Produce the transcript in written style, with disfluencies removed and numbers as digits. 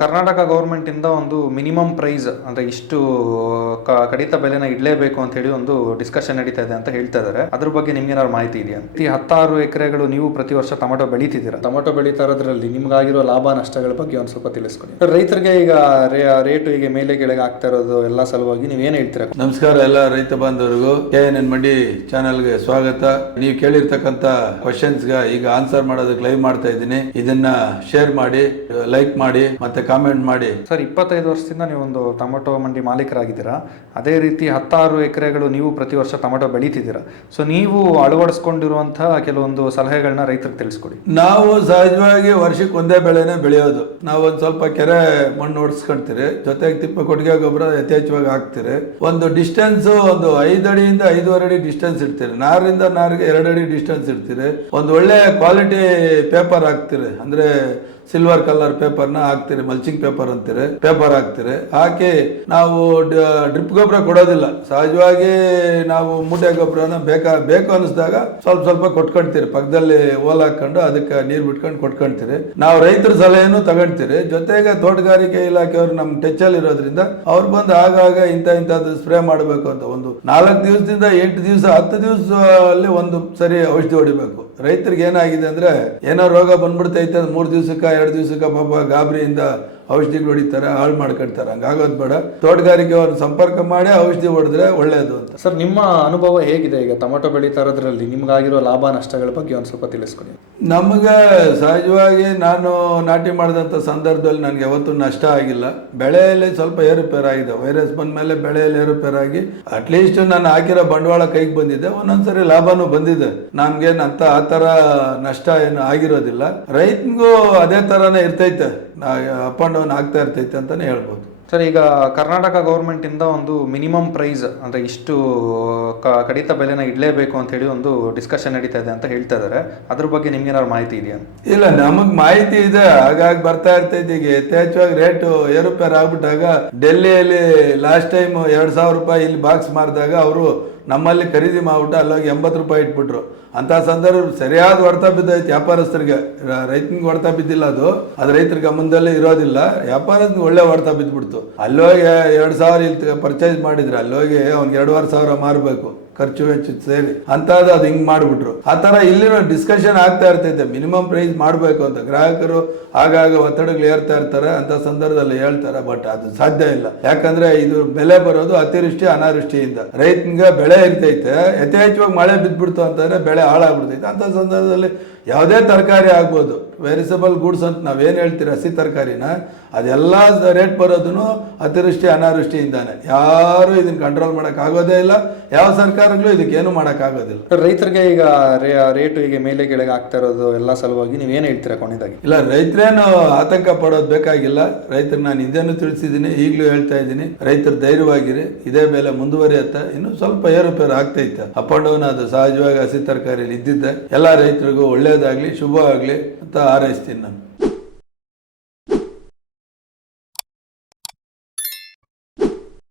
ಕರ್ನಾಟಕ ಗೌರ್ಮೆಂಟಿಂದ ಒಂದು minimum price ಅಂದರೆ ಇಷ್ಟು ಕಡಿತ ಬೆಲೆನ ಇಡಲೇಬೇಕು ಅಂತ ಹೇಳಿ ಒಂದು ಡಿಸ್ಕಷನ್ ನಡೀತಾ ಇದೆ ಅಂತ ಹೇಳ್ತಾ ಇದ್ದಾರೆ. ಅದ್ರ ಬಗ್ಗೆ ನಿಮ್ಗೇನಾದ್ರು ಮಾಹಿತಿ ಇದೆಯಾ? ಈ 16 ಎಕರೆಗಳು ನೀವು ಪ್ರತಿ ವರ್ಷ ಟೊಮೆಟೊ ಬೆಳೀತಿದ್ದೀರಾ. ಟೊಮೆಟೊ ಬೆಳೀತಾ ಇರೋದ್ರಲ್ಲಿ ನಿಮ್ಗಾಗಿರೋ ಲಾಭ ನಷ್ಟಗಳ ಬಗ್ಗೆ ಒಂದು ಸ್ವಲ್ಪ ತಿಳಿಸ್ಕೊಡಿ. ರೈತರಿಗೆ ಈಗ ರೇಟು ಈಗ ಮೇಲೆ ಕೆಳಗೆ ಆಗ್ತಾ ಇರೋದು ಎಲ್ಲ ಸಲುವಾಗಿ ನೀವೇನು ಹೇಳ್ತೀರಾ? ನಮಸ್ಕಾರ ಎಲ್ಲ ರೈತ ಬಾಂಧವರಿಗೂ KNN ಮಂಡಿ ಚಾನೆಲ್ಗೆ ಸ್ವಾಗತ. ನೀವು ಕೇಳಿರ್ತಕ್ಕಂಥ ಕ್ವಶನ್ಸ್ಗೆ ಈಗ ಆನ್ಸರ್ ಮಾಡೋದಕ್ಕೆ ಲೈವ್ ಮಾಡ್ತಾ ಇದ್ದೀನಿ. ಇದನ್ನ ಶೇರ್ ಮಾಡಿ, ಲೈಕ್ ಮಾಡಿ, ಮತ್ತೆ ಕಾಮೆಂಟ್ ಮಾಡಿ. ಸರ್, 25 ವರ್ಷದಿಂದ ನೀವು ಒಂದು ಟೊಮೆಟೊ ಮಂಡಿ ಮಾಲೀಕರಾಗಿದ್ದೀರಾ. ಅದೇ ರೀತಿ 16 ಎಕರೆಗಳು ನೀವು ಪ್ರತಿ ವರ್ಷ ಟೊಮೆಟೊ ಬೆಳೀತಿದ್ದೀರಾ. ಸೊ ನೀವು ಅಳವಡಿಸ್ಕೊಂಡಿರುವಂತಹ ಕೆಲವೊಂದು ಸಲಹೆಗಳನ್ನ ರೈತರಿಗೆ ತಿಳಿಸ್ಕೊಡಿ. ನಾವು ಸಹಜವಾಗಿ ವರ್ಷಕ್ಕೆ ಒಂದೇ ಬೆಳೆನೇ ಬೆಳೆಯೋದು. ನಾವು ಒಂದು ಸ್ವಲ್ಪ ಕೆರೆ ಮಣ್ಣು ಓಡಿಸ್ಕೊಂತೀರಿ, ಜೊತೆಗೆ ತಿಪ್ಪ ಕೊಟ್ಟಿಗೆ ಗೊಬ್ಬರ ಯಥೇಚ್ಛವಾಗಿ ಹಾಕ್ತಿರಿ. ಒಂದು ಡಿಸ್ಟೆನ್ಸ್ ಒಂದು 5 ಅಡಿಯಿಂದ 5.5 ಅಡಿ ಡಿಸ್ಟೆನ್ಸ್ ಇಡ್ತೀರಿ. ನಾರಿಂದ ನಾರಿಗೆ 2 ಅಡಿ ಡಿಸ್ಟೆನ್ಸ್ ಇಡ್ತೀರಿ. ಒಂದು ಒಳ್ಳೆ ಕ್ವಾಲಿಟಿ ಪೇಪರ್ ಹಾಕ್ತಿರಿ, ಅಂದ್ರೆ ಸಿಲ್ವರ್ ಕಲರ್ ಪೇಪರ್ನ ಹಾಕ್ತಿರಿ, ಮಲ್ಚಿಂಗ್ ಪೇಪರ್ ಅಂತೀರಿ, ಪೇಪರ್ ಹಾಕ್ತಿರಿ. ಹಾಕಿ ನಾವು ಡ್ರಿಪ್ ಗೊಬ್ಬರ ಕೊಡೋದಿಲ್ಲ. ಸಹಜವಾಗಿ ನಾವು ಮೂಟೆ ಗೊಬ್ಬರನ ಬೇಕು ಅನಿಸಿದಾಗ ಸ್ವಲ್ಪ ಸ್ವಲ್ಪ ಕೊಟ್ಕೊಂತೀರಿ, ಪಕ್ಕದಲ್ಲಿ ಓಲ್ ಹಾಕೊಂಡು ಅದಕ್ಕೆ ನೀರು ಬಿಟ್ಕೊಂಡು ಕೊಟ್ಕೊಂತೀರಿ. ನಾವು ರೈತರ ಸಲಹೆಯನ್ನು ತಗೊಂತೀರಿ. ಜೊತೆಗೆ ತೋಟಗಾರಿಕೆ ಇಲಾಖೆಯವರು ನಮ್ಮ ಟಚ್ ಅಲ್ಲಿ ಇರೋದ್ರಿಂದ ಅವ್ರು ಬಂದು ಆಗಾಗ ಇಂಥದ್ದು ಸ್ಪ್ರೇ ಮಾಡಬೇಕು ಅಂತ ಒಂದು 4 ದಿವಸದಿಂದ 8 ದಿವಸ 10 ದಿವಸ ಅಲ್ಲಿ ಒಂದು ಸರಿ ಔಷಧಿ ಹೊಡಿಬೇಕು. ರೈತರಿಗೆ ಏನಾಗಿದೆ ಅಂದ್ರೆ ಏನೋ ರೋಗ ಬಂದ್ಬಿಡ್ತೈತೆ 3 ದಿವಸಕ್ಕೆ 2 ದಿವಸಕ್ಕೆ ಪಾಪ ಗಾಬರಿಯಿಂದ ಔಷಧಿಗಳು ಹೊಡಿತಾರೆ, ಹಾಳು ಮಾಡ್ಕೊಳ್ತಾರೆ. ಹಂಗಾಗೋದು ಬೇಡ. ತೋಟಗಾರಿಕೆ ಅವ್ರನ್ನ ಸಂಪರ್ಕ ಮಾಡಿ ಔಷಧಿ ಹೊಡೆದ್ರೆ ಒಳ್ಳೇದು ಅಂತ. ಸರ್, ನಿಮ್ಮ ಅನುಭವ ಹೇಗಿದೆ ಈಗ ಟೊಮೆಟೊ ಬೆಳೀತಾ ಇರೋದ್ರಲ್ಲಿ ನಿಮ್ಗಾಗಿರೋ ಲಾಭ ನಷ್ಟಗಳ ಬಗ್ಗೆ ಒಂದು ಸ್ವಲ್ಪ ತಿಳಿಸ್ಕೊಡಿ. ನಮಗೆ ಸಹಜವಾಗಿ ನಾನು ನಾಟಿ ಮಾಡಿದಂಥ ಸಂದರ್ಭದಲ್ಲಿ ನನಗೆ ಯಾವತ್ತೂ ನಷ್ಟ ಆಗಿಲ್ಲ. ಬೆಳೆಯಲ್ಲಿ ಸ್ವಲ್ಪ ಏರುಪೇರಾಗಿದೆ. ವೈರಸ್ ಬಂದ ಮೇಲೆ ಬೆಳೆಯಲ್ಲಿ ಏರುಪೇರಾಗಿ ಅಟ್ಲೀಸ್ಟ್ ನಾನು ಹಾಕಿರೋ ಬಂಡವಾಳ ಕೈಗೆ ಬಂದಿದೆ. ಒಂದೊಂದ್ಸರಿ ಲಾಭನೂ ಬಂದಿದೆ. ನಮ್ಗೇನು ಆ ಥರ ನಷ್ಟ ಏನು ಆಗಿರೋದಿಲ್ಲ. ರೈತನಿಗೂ ಅದೇ ಥರನೇ ಇರ್ತೈತೆ, ಅಪ್ ಅಂಡ್ ಡೌನ್ ಆಗ್ತಾ ಇರ್ತೈತೆ ಅಂತಾನೆ ಹೇಳ್ಬೋದು. ಸರ್, ಈಗ ಕರ್ನಾಟಕ ಗೌರ್ಮೆಂಟಿಂದ ಒಂದು ಮಿನಿಮಮ್ ಪ್ರೈಸ್ ಅಂದರೆ ಇಷ್ಟು ಕಡಿತ ಬೆಲೆನ ಇಡಲೇಬೇಕು ಅಂತ ಹೇಳಿ ಒಂದು ಡಿಸ್ಕಷನ್ ನಡೀತಾ ಇದೆ ಅಂತ ಹೇಳ್ತಾ ಇದ್ದಾರೆ. ಅದ್ರ ಬಗ್ಗೆ ನಿಮ್ಗೇನಾದ್ರು ಮಾಹಿತಿ ಇದೆಯಾ? ಇಲ್ಲ, ನಮಗೆ ಮಾಹಿತಿ ಇದೆ. ಹಾಗಾಗಿ ಬರ್ತಾ ಇರ್ತೈತಿ. ಈಗ ಯಥೇಚ್ಛವಾಗಿ ರೇಟು ಏರುಪೇರು ಆಗ್ಬಿಟ್ಟಾಗ ಡೆಲ್ಲಿಯಲ್ಲಿ ಲಾಸ್ಟ್ ಟೈಮ್ 2,000 ರೂಪಾಯಿ ಇಲ್ಲಿ ಬಾಕ್ಸ್ ಮಾರಿದಾಗ ಅವರು ನಮ್ಮಲ್ಲಿ ಖರೀದಿ ಮಾಡ್ಬಿಟ್ಟು ಅಲ್ಲೋಗಿ 80 ರೂಪಾಯಿ ಇಟ್ಬಿಟ್ರು. ಅಂತ ಸಂದರ್ಭ ಸರಿಯಾದ ಹೊಡೆತ ಬಿದ್ದೈತಿ ವ್ಯಾಪಾರಸ್ಥರಿಗೆ. ರೈತನಿಗೆ ಹೊಡೆತ ಬಿದ್ದಿಲ್ಲ, ಅದು ರೈತರ ಗಮನದಲ್ಲೇ ಇರೋದಿಲ್ಲ. ವ್ಯಾಪಾರಸ್ಥನಿಗೆ ಒಳ್ಳೆ ಹೊಡೆತ ಬಿದ್ದುಬಿಡ್ತು. ಅಲ್ಲೋಗಿ 2,000 ಇಲ್ಲಿ ಪರ್ಚೇಸ್ ಮಾಡಿದ್ರೆ ಅಲ್ಲೋಗಿ ಅವ್ನಿಗೆ 2,500 ಮಾರಬೇಕು, ಖರ್ಚು ವೆಚ್ಚ ಸೇರಿ. ಅಂತದ್ದು ಅದು ಹಿಂಗೆ ಮಾಡಿಬಿಟ್ರು. ಆ ಥರ ಇಲ್ಲಿನ ಡಿಸ್ಕಷನ್ ಆಗ್ತಾ ಇರ್ತೈತೆ ಮಿನಿಮಮ್ ಪ್ರೈಸ್ ಮಾಡಬೇಕು ಅಂತ. ಗ್ರಾಹಕರು ಆಗಾಗ ಒತ್ತಡಗಳು ಏರ್ತಾ ಇರ್ತಾರೆ. ಅಂತ ಸಂದರ್ಭದಲ್ಲಿ ಹೇಳ್ತಾರೆ, ಬಟ್ ಅದು ಸಾಧ್ಯ ಇಲ್ಲ. ಯಾಕಂದ್ರೆ ಇದು ಬೆಲೆ ಬರೋದು ಅತಿವೃಷ್ಟಿ ಅನಾವೃಷ್ಟಿಯಿಂದ. ರೈತನಿಗೆ ಬೆಳೆ ಇರ್ತೈತೆ, ಯಥೇಚ್ಛವಾಗಿ ಮಳೆ ಬಿದ್ದುಬಿಡ್ತು ಅಂತಂದ್ರೆ ಬೆಳೆ ಹಾಳಾಗ್ಬಿಡ್ತೈತೆ. ಅಂತ ಸಂದರ್ಭದಲ್ಲಿ ಯಾವುದೇ ತರಕಾರಿ ಆಗ್ಬೋದು, ವೆರಿಸಬಲ್ ಗುಡ್ಸ್ ಅಂತ ನಾವೇನು ಹೇಳ್ತೀರಿ, ಹಸಿ ತರಕಾರಿನ, ಅದೆಲ್ಲ ರೇಟ್ ಬರೋದನ್ನು ಅತಿವೃಷ್ಟಿ ಅನಾವೃಷ್ಟಿಯಿಂದಾನೆ. ಯಾರು ಇದನ್ನ ಕಂಟ್ರೋಲ್ ಮಾಡೋಕ್ಕಾಗೋದೇ ಇಲ್ಲ. ಯಾವ ಸರ್ಕಾರಗಳು ಇದಕ್ಕೇನು ಮಾಡೋಕ್ಕಾಗೋದಿಲ್ಲ. ರೈತರಿಗೆ ಈಗ ರೇಟು ಈಗ ಮೇಲೆ ಕೆಳಗೆ ಆಗ್ತಾ ಇರೋದು ಎಲ್ಲ ಸಲುವಾಗಿ ನೀವೇನು ಹೇಳ್ತೀರಾ ಕೊನೆಯದಾಗಿ? ಇಲ್ಲ, ರೈತರೇನು ಆತಂಕ ಪಡೋದು ಬೇಕಾಗಿಲ್ಲ. ರೈತರು ನಾನು ಹಿಂದೆನೂ ತಿಳಿಸಿದ್ದೀನಿ, ಈಗಲೂ ಹೇಳ್ತಾ ಇದ್ದೀನಿ, ರೈತರು ಧೈರ್ಯವಾಗಿರಿ. ಇದೇ ಬೆಲೆ ಮುಂದುವರಿಯುತ್ತೆ. ಇನ್ನು ಸ್ವಲ್ಪ ಏರುಪೇರು ಆಗ್ತೈತೆ, ಅಪ್ ಅಂಡ್ ಡೌನ್. ಅದು ಸಹಜವಾಗಿ ಹಸಿ ತರಕಾರಿಯಲ್ಲಿ ಇದ್ದಿದ್ದೆ. ಎಲ್ಲ ರೈತರಿಗೂ ಒಳ್ಳೇದಾಗ್ಲಿ, ಶುಭವಾಗ್ಲಿ ಅಂತ ಹಾರೈಸ್ತೀನಿ ನಾನು.